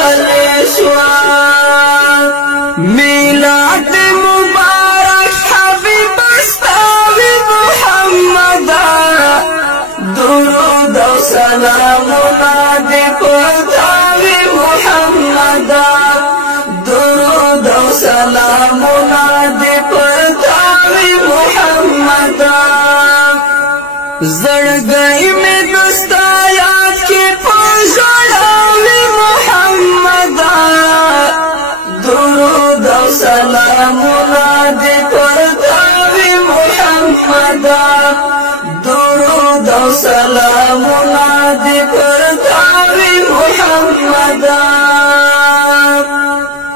خوشحال شوا میلاد مبارک حبیب استاوی محمد درود و سلامنا دی پرتاوی محمد درود و سلامنا دی پرتاوی محمد زړګی می دستا یاد کی پوجړاوی محمد درود و سلامنا دی پرتاوی محمد درود و سلامنا دی پرتاوی محمد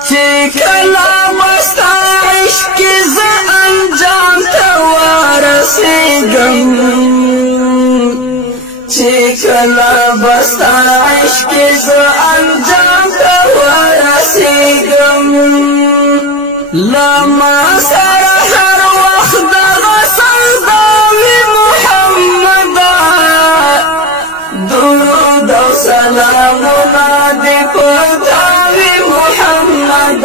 چې کلا مستا عشق ز انجام ته ورسېږم چې کلا مستا عشق ز انجام ته ورسېږم لما سره هر وخت دغه سرداوي محمد درود و سلامنا دی پرتاوی محمد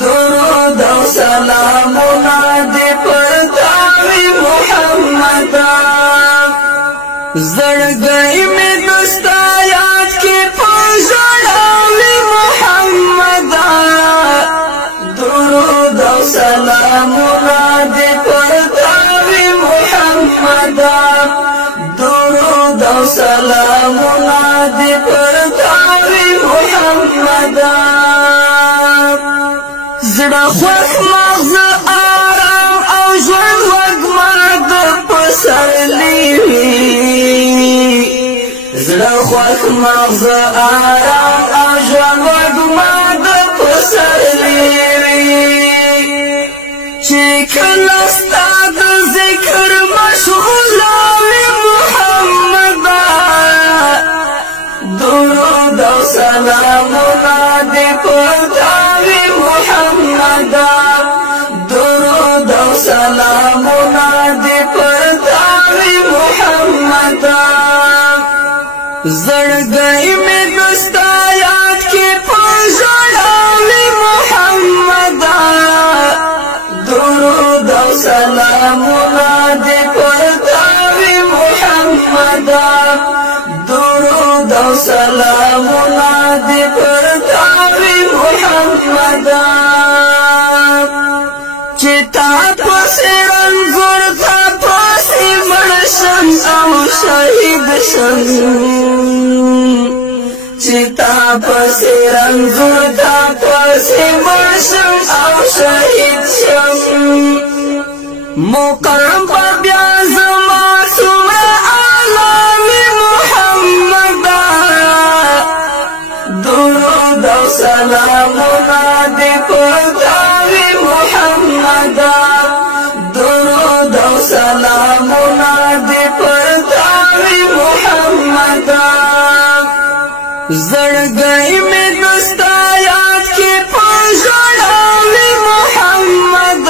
درود و سلامنا دی پرتاوی محمد زړګی می دستا یاد کی پوجړاوی محمد درود و سلامنا دی پرتاوی محمد درود و سلامنا دی پرتاوی محمد زړه خوښ مغز آرام او ژوند وږمه د پسرلی وي زړه خوښ مغز آرام او ژوند وږمه د پسرلی وي چې کله ستا د ذکر مشغوله محمد درود و سلامنا دی پرتاوی محمد درود و سلامنا دی پرتاوی محمد زړګی می دستا یاد کی پوجړاوی محمد درود و سلامنا دی پرتاوی محمد درود و سلامنا دی پرتاوی محمد چې تا پسې رنځور تا پسې مړ شم او شهید شم چې تا پسې رنځور تا پسې مړ شم او شهید شم مقام په بیا زما څومره عالمي محمد درود و سلامنا دی پرتاوی محمد درود و سلامنا دی پرتاوی محمد زړګی می دستا یاد کی پوجړاوی محمد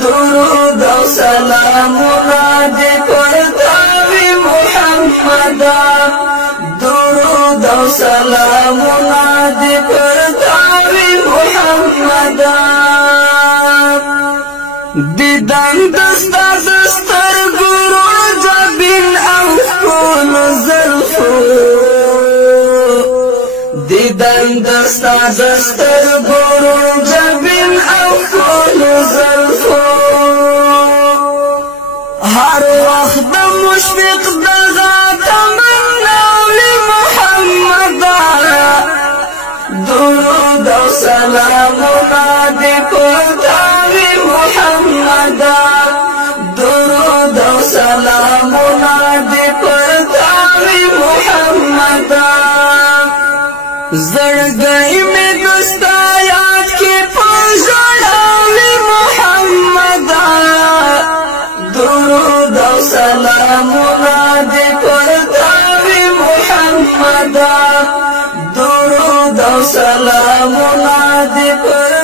درود و سلامنا دی پرتاوی محمد درود و سلامنا دی پرتاوی محمد دیدن دستا دستر گرو جبین او کون زلفو دیدن دستا دستر گرو جبین او کون زلفو هر وقت د مشفق دغه تمناوی محمد درود و سلامنا دی پرتاوی محمد درود و سلامنا دی پرتاوی محمد زړګی می دستا یاد کی پوجړاوی محمد درود و سلامنا دی پرتاوی محمد درود و سلامنا دی پرتاوی